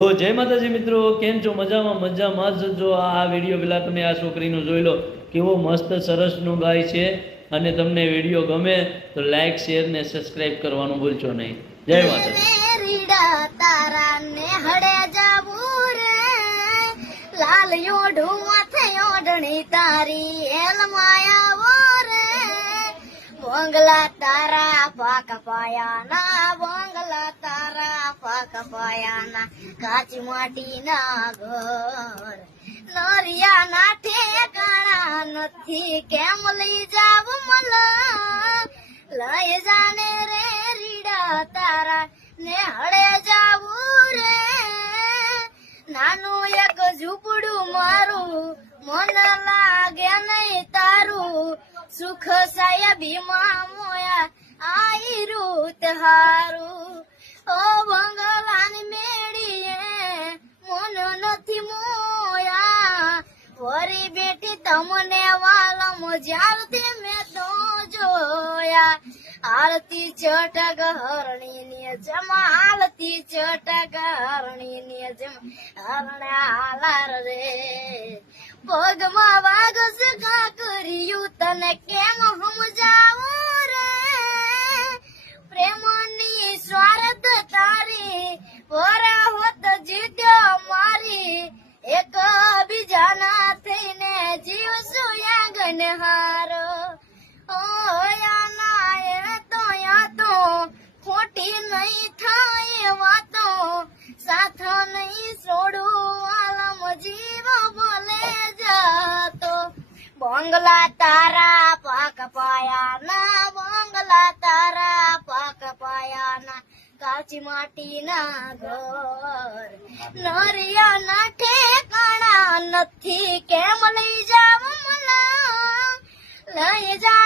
તો જય માતાજી મિત્રો કેમ છો? મજામાં મજામાં જ. જો આ વીડિયો પેલા તમે આ છોકરીનું જોઈ લો કેવો મસ્ત સરસનું ગાય છે. અને તમને વીડિયો ગમે તો લાઈક શેર ને સબસ્ક્રાઇબ કરવાનું ભૂલશો નહીં. જય માતાજી. લાલ યોઢું માથે તારી એલ માયાવો રે પાક પાયાના બોંગલા તારા પાક પાયાના કાચી માટીના ઘર નરિયા ના ઠેકાણા નથી કેમ લઈ જાવ મલ લઈ જાને રે રીડા તારા ને હળે જાવું રે નાનું એક ઝૂંપડું મારું મન લાગે તારું સાય ભીમા મોયા આઈ રૂત હારું. ઓ ભગવાન મેળીએ, મન નથી મોયા. વરી બેટી તમને વાલમ જ્યારથી મેં તો જોયા. આરતી ચટક હરણી ની જમ, આરતી ચટક હરણી ની જમ. હરણા હાલાર રે. પગમાં વાગસ કર્યું તને કેમ સમજાવું રે? પ્રેમની સ્વાર્થ તારી, વરા હોત જીત્યો મારી, એક બીજાના થઈને જીવ યાગન હારો ખોટી નહીં થાય વાતો, સાથ નહીં છોડું જીવ பொங்கலா તારા પાક પાયાના பொங்கலா તારા પાક પાયાના કાચી માટીના ઘર નરિયાના ઠેકાણા નથી કેમ લઈ જાવ લઈ જા